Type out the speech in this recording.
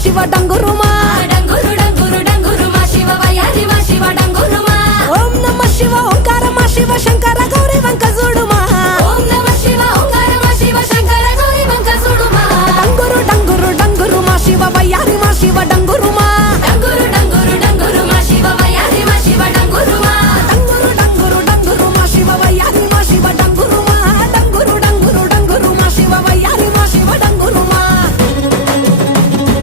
శివ డంగురుమా డంగురు డంగురు డంగురు మా శివ వయ్యారి మా శివ డంగురు మా ఓం నమ శివ ఓంకార మా శివ శంకర గౌరీ వంక చూడుమా ఓం నమ శివ ఓంకార మా శివ శంకర గౌరీ వంక చూడుమా డంగురు డంగురు డంగురు మా శివ వయ్యారి మా శివ